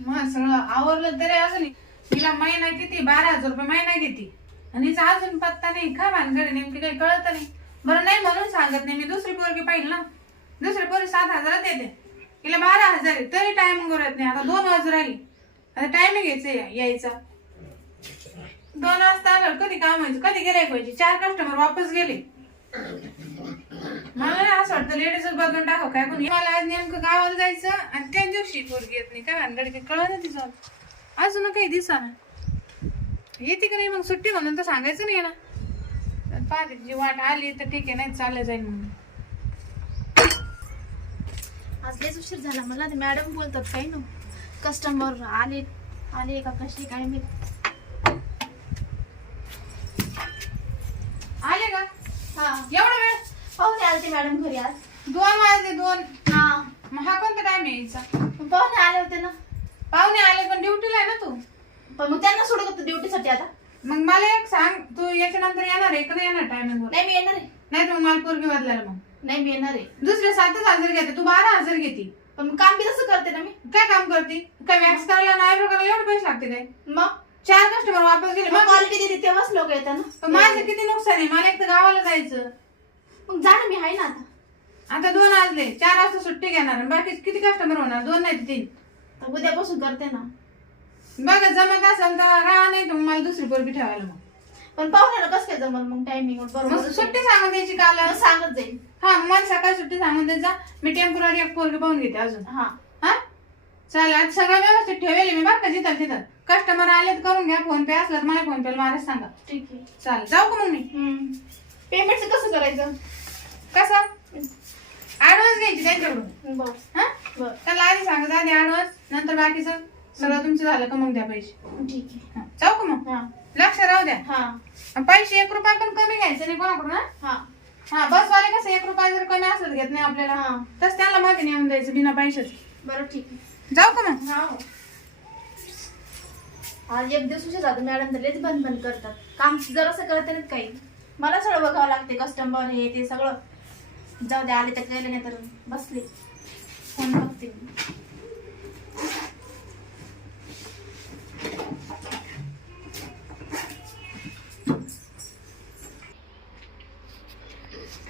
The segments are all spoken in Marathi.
मग सगळं आवरलं तरी अजून तिला महिना किती? बारा हजार रुपये महिना किती? आणि हिचा अजून पत्ता नाही. काय भानगड नेमकी काही कळत नाही. बरं नाही म्हणून सांगत नाही. मी दुसरी पोरगी पाहिजे ना. दुसरी पोरगी सात हजारात येते. तिला बारा हजार आहे. तरी टायमिंग करत नाही. आता दोन वाजून राहिली. आता टायमिंग घ्यायचं यायचा. दोन वाजता आलं कधी काम व्हायचं? कधी गिरायक व्हायची चार कस्टमर वापस गेले. मला नाही असं वाटतं लेडीज बघून टाकावं काय कोणी मला आज नेमकं गावाला जायचं आणि त्या दिवशी पोरगी येत नाही. काय भानगड कळलं ना तिचं. अजून काही दिसा येते का नाही? मग सुट्टी म्हणून तर सांगायचं नाही ना. पाहते जी वाट आली तर ठीक आहे नाही चाललं जाईल म्हणून. आज लयच उशीर झाला. मला ते मॅडम बोलतात काही ना. कस्टमर आले आले का कसे काय मी आले का? हा. एवढा वेळ? पाहुणे आले ते मॅडम घरी आज. दोन वाजले दोन. हा. मग हा कोणता टाइम यायचा? पाहुणे आले होते ना. पाहुणे आले पण ड्युटीला आहे ना तू? पण मग त्यांना सोडत होतं ड्युटीसाठी आता. मग मला एक सांग तू याच्यानंतर येणार आहे का नाही येणार टायमिंग नाही मी येणार आहे. नाही तर मग मला पोरगी बदलायला मग. नाही मी येणार आहे. दुसरे सातच हजार घेते तू बारा हजार घेते. पण मग काम बी तसं करते ना मी. काय काम करते? काय वॅक्स करायला नाही करायला एवढे पैसे लागते काय? मग? चार कस्टमर वापस गेले मग क्वालिटी दिली तेव्हाच लोक येतात पण ना. माझं किती नुकसान आहे? मला एक तर गावाला जायचं. मग जा ना मी आहे ना आता. आता दोन वाजले चार वाजता सुट्टी घेणार आणि बाकी किती कस्टमर होणार? दोन नाही तर तीन. उद्यापासून करते ना. बघा जमत असेल तर राहा नाही तर मग मला दुसरी पोरगी ठेवायला मग. पण पाहुण्याला कसं काय जमल मग टायमिंग मग बरोबर सुट्टी सांगून द्यायची काल. सांगत जाईल हा मग मला सकाळी सुट्टी सांगून द्यायचा मी टेम्पोररी एक पोरगी पाहून घेते अजून. हा. हा? चालेल आता सगळं व्यवस्थित ठेवेल मी बघ का जिथं तिथं. कस्टमर आले तर करून घ्या फोन पे असला तर मला फोन पे मारायला सांगा. ठीक आहे. चालेल जाऊ का मग मी? पेमेंटचं कसं करायचं? कसं? ऍडव्हान्स घ्यायची त्यांच्याकडून बरं. हा? बरं. त्याला आधी सांगा आधी ऍडव्हान्स नंतर बाकीचं सगळं तुमचं झालं का मग द्या पैसे. ठीक आहे. हा, जाऊ का मग? हा. लक्ष राहू द्या. हा. आणि पैसे एक रुपया पण कमी घ्यायचे नाही कोणाकडून हा? हा. हा बसवाले कसं एक रुपया जर कमी असत घेत नाही आपल्याला हा. तस त्याला मागे नेऊन द्यायचं बिना पैशाचं. बरं ठीक आहे. जाऊ का मग? हा. हो. आज एक दिवस उशीर जातो मॅडम तर लयच बंद बंद करतात. काम जरासं करते नाहीत काही. मला सगळं बघावं लागते कस्टमर हे ते सगळं. जाऊ दे आले तर केले नाही तर बसले. फोन बघते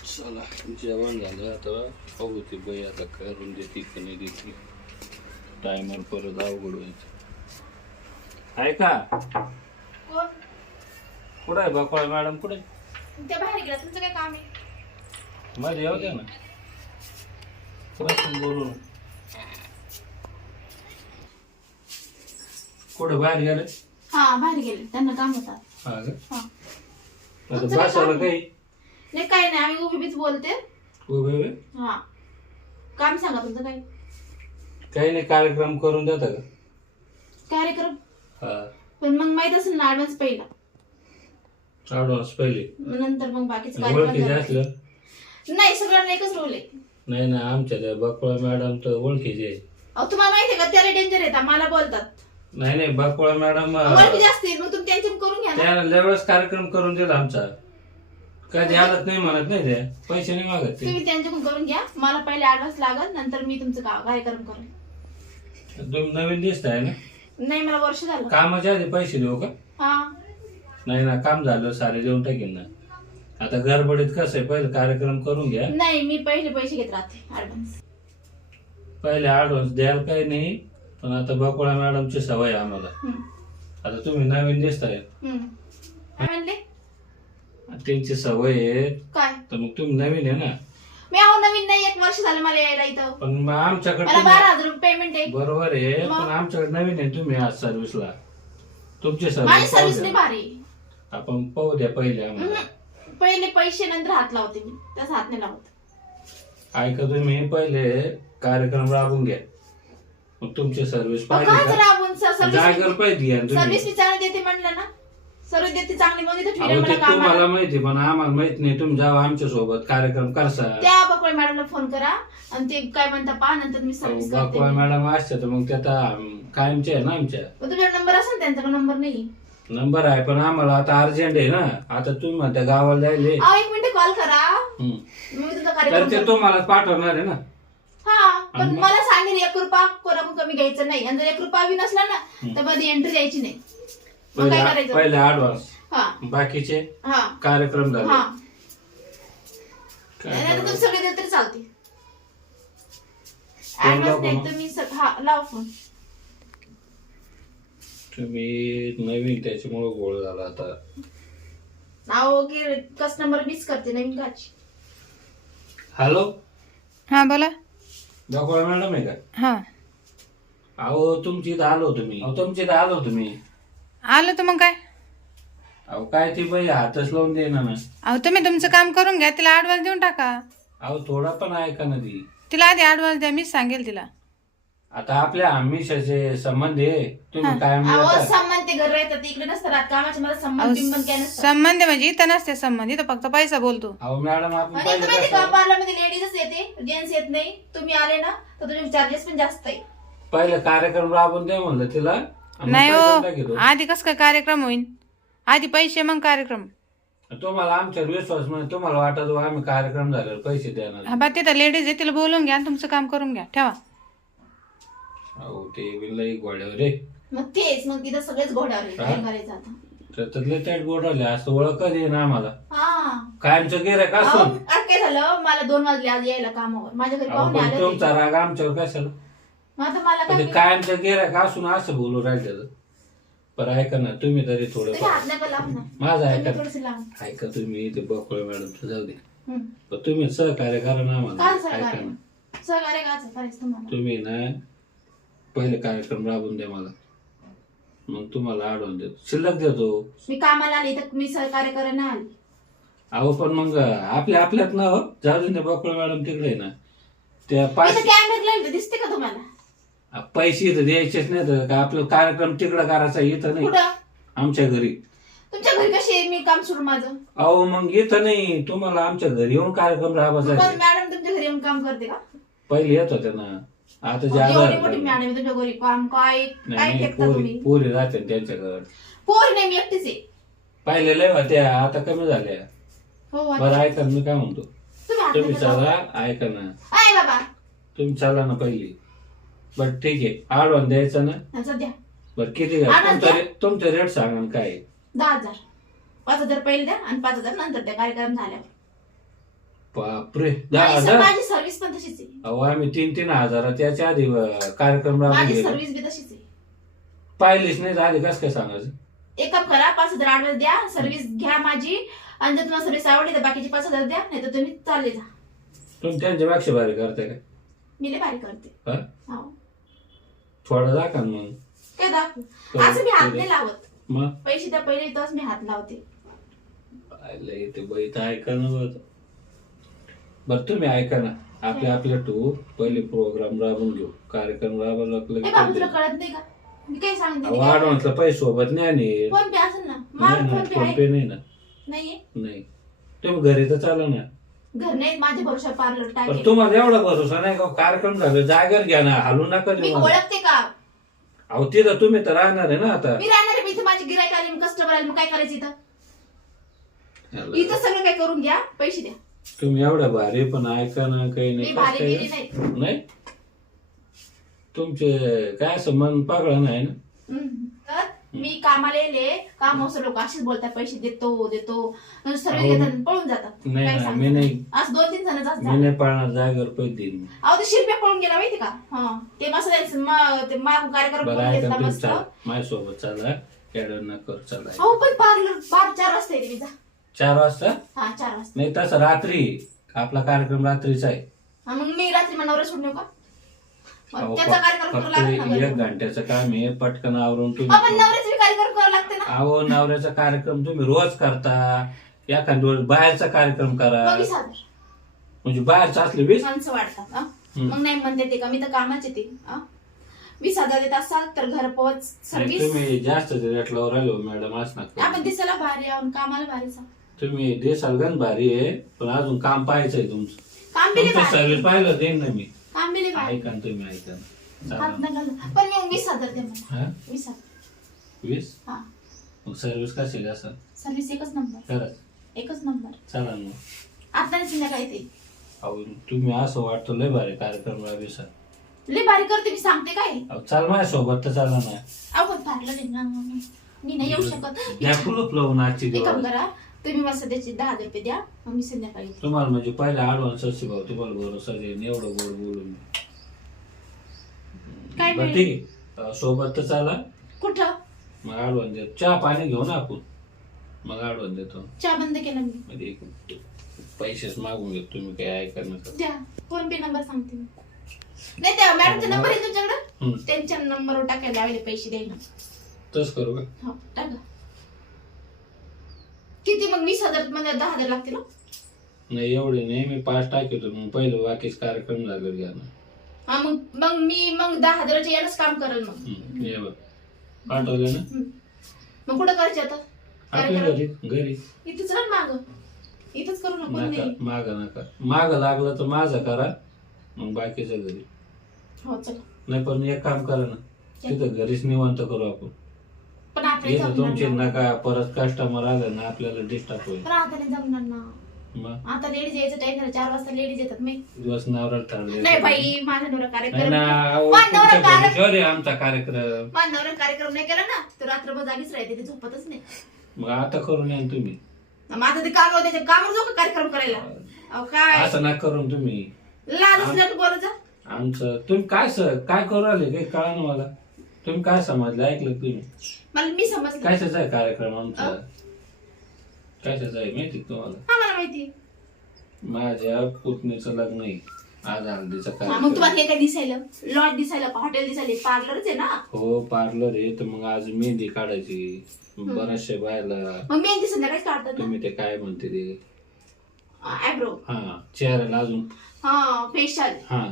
चला जेवण झालं आता. बघू ती बाई आता करून देते की नाही देते. टायमर परत अवघड व्हायचं. आहे का? कोण? कुठं आहे बापाळ मॅडम? कुठे त्या बाहेर गेला तुमचं काय काम आहे? मध्ये येऊ द्या ना. बसून बोलू कुठं बाहेर गेले? हा बाहेर गेले. त्यांना काम होतात हा का? हा. आता बसायला काही? नाही काही नाही. आम्ही उभी बीच बोलते. उभे उभे? हा. काम सांगा तुमचं काही. काही नाही कार्यक्रम करून देता का? कार्यक्रम? हा. पण मग माहीत असेल ना ऍडव्हान्स पहिला. ऍडव्हान्स पहिले. मग नंतर मग बाकीचं ओळखीचे कार्यक्रम असलं नाही सगळ्यांना एकच रोल आहे. नाही ना आमच्या त्या बाकुळा मॅडम तर ओळखीचे आहे. अहो तुम्हाला माहिती आहे का? त्याला डेंजर येतात मला बोलतात. नाही नाही बाकुळा मॅडम ओळखी असतील मग तुम्ही त्यांच्याकडून करून घ्या ना. त्या लवळच कार्यक्रम करून दिला आमचा कधी आलत नाही म्हणत नाही ते. पैसे नाही मागत ते. तुम्ही त्यांच्याकडून करून घ्या. मला पहिले ऍडव्हान्स लागल नंतर मी तुमचं का- कार्यक्रम करेन. तुम्ही नवीन दिसताय ना? नाही मला वर्ष झालं. कामाच्या आधी पैसे देऊ का? हा. नाही ना काम झालं सारे देऊन टाकेन ना. आता गडबडीत कसं आहे पहिले कार्यक्रम करून घ्या. नाही मी पहिले पैसे घेत राहते ऍडव्हान्स पहिले ऍडव्हान्स द्याल काही नाही पण आता बकुळा मॅडमची सवय आहे आम्हाला. आता तुम्ही नवीन दिसताय. काय म्हणले? त्यांची सवय आहे. काय? तर मग तुम्ही नवीन आहे ना. मी अहो नवीन नाही एक वर्ष झालं मला यायला इथं. पण मग आमच्याकडे मला तुम्ही- बारा हजार रुपये पेमेंट आहे. बरोबर आहे मग? पण आमच्याकडे नवीन आहे तुम्ही आज सर्व्हिसला तुमची माझी सर्व्हिस नाही. भारी. आपण पाहू द्या पहिले आम्हाला. हम्म. पहिले पैसे नंतर हात लावते मी. तसं हात नाही लावत. ऐका तुम्ही पहिले कार्यक्रम राबून घ्या. मग तुमची सर्व्हिस मग पाहिजे काय का? जरा आपण सर्व्हिस जागर पाहिजे घ्या तुम्ही. सर्व्हिस मी चांगली देते म्हणलं ना? सर्व्हिस देते चांगली म्हणजे तर अहो फिरेल ते मला कामाला तुम्हाला माहिती पण आम्हाला माहीत नाही. तुम्ही जावा आमच्यासोबत कार्यक्रम करसा. त्या बकुळे मॅडमला फोन करा. आणि ते काय म्हणता पहा नंतर मी सर्व्हिस करते. बाकुळा मॅडम असते तर मग ते आता अं, कायमचे आहे ना आमच्या. पण तुझा नंबर असेल ना त्यांचा नंबर नाही? नंबर आहे पण आम्हाला आता अर्जंट आहे ना. आता तुम्ही म्हणता गावाला जायले. अहो एक मिनिट कॉल करा. हम्म. मी तर कार्यक्रम ते. तुम्हाला पाठवणार आहे ना? हा पण आणि मग? मला सांगेल एक रुपया कोणाकडून कमी घ्यायचं नाही. आणि जर एक रुपया बी नसला ना तर मध्ये एंट्री द्यायची नाही. मग काय पहिले करायचं? पहिले ऍडव्हान्स हा. बाकीचे हा. कार्यक्रम झाले. हा. काय नाही तर करावं? तुम्ही सगळे दिले तरी चालते फोन ऍडव्हान्स नाही का तुम्ही स- हा लाव फोन तुम्ही नवीन त्याच्यामुळे गोळ झाला आता. नाव की कस्टमर मिस करते नवीन काची हॅलो हा बोला. डॉक्टर मॅडम आहे का? हा. अहो तुमची इथं आलो मी. अहो तुमची इथं आलो मी. आलं तर मग काय? अहो काय ती बाई हातच लावून देणार ना. अहो तुम्ही तुमचं काम करून घ्या तिला ऍडव्हान्स देऊन टाका. अहो थोडा पण ऐका ना ती. तिला आधी ऍडव्हान्स द्या मीच सांगेल तिला. आता आपल्या आमिषाचे संबंध आहे. तुम्ही काय अहो म्हणता? संबंध ते घर राहतात इकडे नसतात. राहत कामाचे मला संबंध बिंबंध काय नसतं संबंध म्हणजे इथं नसते संबंध इथं फक्त पैसा बोलतो. अहो मॅडम आपण आणि पहिले तुम्ही माहिती का कसं पार्लरमध्ये लेडीजच येते जेंट्स येत नाही. तुम्ही आले ना तर तुमचे चार्जेस पण जास्त आहे. पहिले कार्यक्रम राबवून दे म्हणलं तिला. आणि मग नाही पैसे हो तो. आधी कस काय कार्यक्रम होईल आधी पैसे मग कार्यक्रम. तुम्हाला आमच्यावर विश्वास म्हणजे तुम्हाला वाटत आम्ही कार्यक्रम झाल्यावर पैसे देणार. हा बा तिथं लेडीज आहे तिला बोलून घ्या आणि तुमचं काम करून घ्या. ठेवा. अहो ते बिल्ला गोड्यावर रे मग तेच मग तिथं सगळेच घोड्यावर आहे. काय? करायचं आता? तर त्यातले त्यात गोड राहिले असं ओळख कधी ना आम्हाला. हा. कायमचं गिरायक अहो, असून? आज काय झालं? मला दोन वाजले आज यायला कामावर. माझ्या घरी अहो, पाहुणे पण आले होते. तुमचा राग आमच्यावर कशाला? मग आता मला पण ते काय कायमचं असून असं बोलू राहिलं पण ऐका ना तुम्ही तरी थोडं तुम्ही हात नका लावू ना. माझं ऐका तुम्ही थोडंसं लावून ऐका तुम्ही ते बकोळे मॅडम जाऊ दे. हम्म. पण तुम्ही सहकार्य करा ना काय आम्हाला ऐका सहकार्य ना. सहकार्य काच करायचं तुम्हाला. तुम्ही ना पहिले कार्यक्रम राबवून द्या मला. मग तुम्हाला अडवून देतो. शिल्लक देतो. मी कामाला आली तर मी सहकार्य करायला नाही आली. अहो पण मग आपल्या आपल्यात ना हो जाऊ दे बकोळे मॅडम तिकडे आहे ना त्या मी पाच तर कॅमेरा लावली दिसते का तुम्हाला? पैसे इथं द्यायचेच नाही तर का आपला कार्यक्रम तिकडं करायचा इथं नाही. कुठं? आमच्या घरी. तुमच्या घरी कशी आहे? मी काम सोडून माझं. अहो मग इथं नाही. तुम्हाला आमच्या घरी येऊन कार्यक्रम राबवायचा आहे. मॅडम तुमच्या घरी येऊन काम करते का? पहिले येत होते ना. आता जे एवढी आजार मोठी मॅडम आहे तुमच्या घरी काम काय काय नाही फेकता पोरी तुम्ही? पोरी राहते त्यांच्याकडे. पोर नाही मी एकटीच आहे. पहिले लय होत्या आता कमी झाल्या. हो बरं ऐका ना, मी काय म्हणतो? तुम्ही हात तुम्ही नका लावू. चला ऐका ना. आहे बाबा. तुम्ही चला ना पहिली. बर ठीक आहे. आडवण द्यायचं ना? सध्या बर किती घ्या? तुमचा रे- तुमचा रेट सांगा ना काय आहे. दहा हजार. पाच हजार पहिले द्या आणि पाच हजार नंतर द्या कार्यक्रम झाल्यावर. बापरे. दहा हजार? माझी सर्व्हिस पण तशीच आहे. अहो आम्ही तीन तीन हजार त्याच्या आधी अं, कार्यक्रम राबवून माझी गेलो. सर्व्हिस बी तशीच आहे. पाहिलीच नाही तर आधी कसं काय सांगायचं? एक काम करा पाच हजार ऍडव्हान्स द्या सर्व्हिस घ्या माझी. आणि जर तुम्हाला सर्व्हिस आवडली तर बाकीचे पाच हजार द्या नाही तर तुम्ही चालले जा. तुम्ही त्यांच्या पेक्षा भारी करताय काय मी लय भारी करते. हा? हो. थोडं दाखवा ना मग. काय दाखवू? असं मी हात. नाही लावत. मग? पैसे द्या पहिले येतोच मी हात लावते. पाहिलं इथे तर ऐका ना बरं. बरं तुम्ही ऐका ना. आपले आपले टू पहिले प्रोग्राम राबवून घेऊ. कार्यक्रम राबवला तुला कळत नाही का? मी काय सांगते ते काय? वाढवण्यातलं पैसे सोबत नाही आणि फोन पे असेल ना? नाही माझा ना फोन पे फोन आहे. पे नाही ना. नाहीये. नाही. तुम्ही घरी तर चाला ना. घर नाही माझ्या भरोशा पार्लर पण टाकेल तुम्हाला एवढा भरोसा नाही का? कार्यक्रम झाला जागर घ्या ना हलू नका मी. ओळखते का? अहो तिथं तुम्ही तर राहणार आहे ना आता. मी राहणार आहे मी इथे माझी गिरायक आली कस्टमर आले मग काय करायचं इथं. इथं सगळं काय करून घ्या पैसे द्या. तुम्ही एवढ्या भारी पण ऐका ना काही मी नाही भारी गेली? नाही नाही तुमचे काय असं मन पागळं नाही ना हम्म. तर मी कामाला येले काम असं लोक असेच बोलतात पैसे देतो देतो अहो, घेतात आणि पळून जातात नाही, काय नाही? मी नाही. आज दोन तीन जण जास्त मी झाले नाही पाळणार जागर पैसे देईन मी. अहो ते शिरप्या पळून गेला माहिती का हा ते मस्त म- ते मा कार्यक्रम बरं करून ऐका घेतला तुम्ही मस्त चला माझ्यासोबत चला कॅडर न कर चला अहो पण पार्लर बार चार वाजता येते मी जा चार वाजता? हा चार वाजता. नाही तसं रात्री. आपला कार्यक्रम रात्रीचा आहे. हा, मग मी रात्री मनावर सोडून येऊ का? मग अहो, त्याचा कार्यक्रम फक्त करावा लागतो ना एक. घंट्याचं काम आहे. पटकन आवरून आपण तुम्ही नवऱ्याचे बी कार्यक्रम करावा लागते ना. अहो नवऱ्याचा कार्यक्रम तुम्ही रोज करता. एखाद्या वेळेस बाहेरचा कार्यक्रम करा. म्हणजे बाहेरचा असले वीस माणसं वाढतात हा? हम्म. मग नाही म्हणते ते का? मी तर कामाच येते हा? वीस हजार देत असाल तर घर पोहोच नाही, सर्व्हिस तुम्ही जास्त रेट लावून राहिलो मॅडम असणार आपण दिसायला भारी आहोत कामाला भारी तुम्ही देसाल गण भारी आहे पण अजून काम पाहायचंय तुमचं. काम बिले तुमचं भारी. सर्व्हिस पाहिलं देईन ना मी. काम बिले ऐका ना तुम्ही ऐका ना. हात चालेल. नका लावू. पण मग वीस हजार द्या मला हा? वीस हजार. वीस? हा. मग सर्व्हिस कशी असं? सर्व्हिस एकच नंबर खरंच एकच नंबर चला ना मग. आता नाही संध्याकाळी ते. अहो तुम्ही असं वाटतं लय भारी कार्यक्रम राबीसा लय भारी करते मी सांगते काय? अहो, चाल माझ्या सोबत तर चाला ना. पार्लर आहे मी नाही येऊ शकत. फुलं फ्लवून आजची एक काम दिवस करा. तुम्ही मला सध्याचे दहा रुपये द्या मग मी संध्याकाळी. तुम्हाला म्हणजे पहिला ॲडव्हान्स असे भाऊ तुम्हाला देईन एवढं गोड बोलून. काय बरं मिळेल? ठीक आहे. अं, सोबत तर चाला. कुठं? मग ॲडव्हान्स देतो. चहा पाणी घेऊ ना आपण. मग ॲडव्हान्स देतो. चहा बंद केला मी. म्हणजे एक पैसेच मागून घेतो तुम्ही काही ऐका नका. द्या. फोन पे नंबर सांगते मी. नाही त्या मॅडमचा नंबर आहे तुमच्याकडे? हम्म. त्यांच्या नंबरवर टाकायला लावले पैसे द्यायला. तस करू का? हो टाका. किती मग वीस हजार म्हणजे दहा हजार लागतील ना नाही एवढे नाही. मी पाच टाकतो मग पहिलं बाकीच कार्यक्रम झाले घ्या ना हा मग मग मी मग दहा हजाराच्या यालाच काम करेल मग. बघ. पाठवलं ना? हम्म. मग कुठं करायचे आता? आपल्या कार्यक्रम घरी घरी. इथेच राह माग. इथंच करू ना कोण नका नाही. माग नका. माग लागलं तर माझं करा मग बाकीचं घरी. हो चला. नाही पण एक काम करा ना. तिथं घरीच निवांत करू आपण. पण आता इथं तुमचे जमणार ना. नका परत कस्टमर आलं ना आपल्याला डिस्टर्ब होईल पण जमणार ना. मग? आता लेडीज यायचं टाइम झाला चार वाजता लेडीज येतात मी. दिवस नवरा ठरले नाही बाई माझा नवरा कार्यक्रम ना अहो, माझा नवरा तुमच्या कार्य- भरोश्यावर आहे आमचा कार्यक्रम. माझा नवरा कार्यक्रम नाही केला ना तर रात्रभर जागीच राहते ते झोपतच नाही. मग आता करून या ना तुम्ही. माझं ते काम त्याच्या कामावर जाऊ का कार्यक्रम करायला? अहो काय? असं ना करून तुम्ही. लाज असल्या बोलायचं आमचं तुम्ही काय स- काय करू आले काही कळा ना मला? तुम्ही काय समजलं? ऐकलं तुम्ही मला मी समजलं. कशाचा आहे कार्यक्रम आमचा? कशाचा आहे माहिती का तुम्हाला? मला माहिती. माझ्या पुतणीचं लग्न आहे. आज हळदीचा हा, मग कार्यक्रम. तुम्हाला हे काय दिसायला? लॉज दिसायला हॉटेल दिसायला पार्लरच आहे ना? हो पार्लर आहे तर मग आज मेहंदी काढायची. बऱ्याचशा बायला मग मी यांची संध्याकाळीच काढतात तुम्ही ते काय म्हणते ते? ऍब्रो हा चेहऱ्याला अजून. हा फेशियल हा.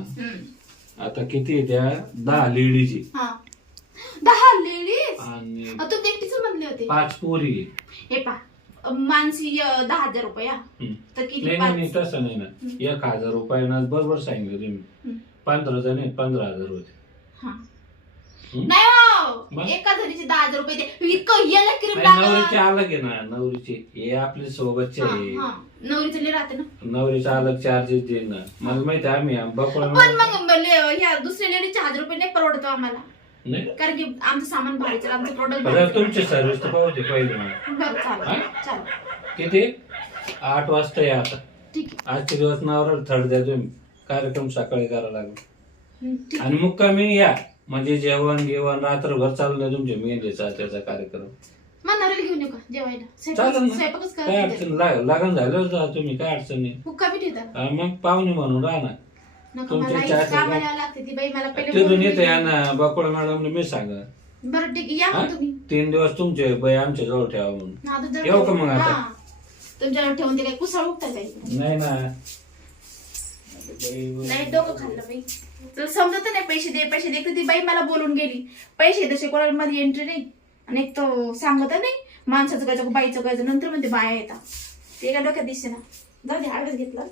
आता किती आहे त्या? दहा लेडीची हा. दहा लेडीज. आणि तुम्ही एकटीच म्हणले होते? पाच पोरी. हे पा मानसी अं, दहा हजार रुपये हा. हम्म. तर किती नाही नाही नाही, पाच तसं नाही ना. एक हजार रुपयानं बरोबर सांगितलं तुम्ही. हम्म. पंधरा जण आहेत, पंधरा हजार होते. हा. हम्म? नाही हो मग? एका जणीचे दहा हजार रुपये दे. इतकं याला क्रीम नाही, नवरीचे लागला अलग आहे ना नवरीचे. हे आपले सोबतचे आहे. नवरीचं लय राहते ना. नवरीचे अलग चार्जेस दे ना. मला माहिती आहे, आम्ही बकोळा पण मग ले- ह्या दुसऱ्या लेडीचे हजार रुपये नाही परवडतो आम्हाला. नाही? कारण की आमचं सामान भारीचं आमचं प्रोडक्ट बरं, तुमची सर्व्हिस तर पाहू पहिले मला. बरं चालेल हा? चालेल. किती? आठ वाजता या आता. ठीक आहे. आजचे दिवस नवरा थर्ड द्या तुम्ही. कार्यक्रम सकाळी करावा लागेल. ठीक आणि मुक्कामी या? म्हणजे जेवण जेवण रात्रभर चालू नाही तुमच्या मेहंदीचा त्याचा कार्यक्रम. मग नवऱ्याला घेऊन येऊ का? जेवायला? चालेल स्वयंपाक ना. स्वयंपाकच काय करायचं अडचण? लाग- लागण झालं जा तुम्ही. काय अडचण नाही. बी हा, मग पाहुणे म्हणून राहा ना नका तुमच्या मला चहा इथं कामाला यावं लागते ती बाई मला पहिले तिथून बोलून येते या गेली. ना बकोळा मॅडम मी सांगा. बरं ठीक आहे या हा? मग तुम्ही. तीन दिवस तुमचे बाई आमच्या जवळ ठेवा म्हणून. आता जर- येऊ का मग आता? हा. तुमच्यावर ठेवून ते काही कुसाळ उठतात काही? नाही ना. नाही डोकं खाल्लं बाई. समजत नाही पैसे दे पैसे दे. तर ती बाई मला बोलून गेली. पैसे तसे कोणामध्ये एंट्री नाही. आणि एक तो सांगत नाही माणसाचं गायचं बाईचं गायचं नंतर म्हणते बाया येतात. ते काय डोक्यात दिसते ना जाऊ दे आडच घेतलं.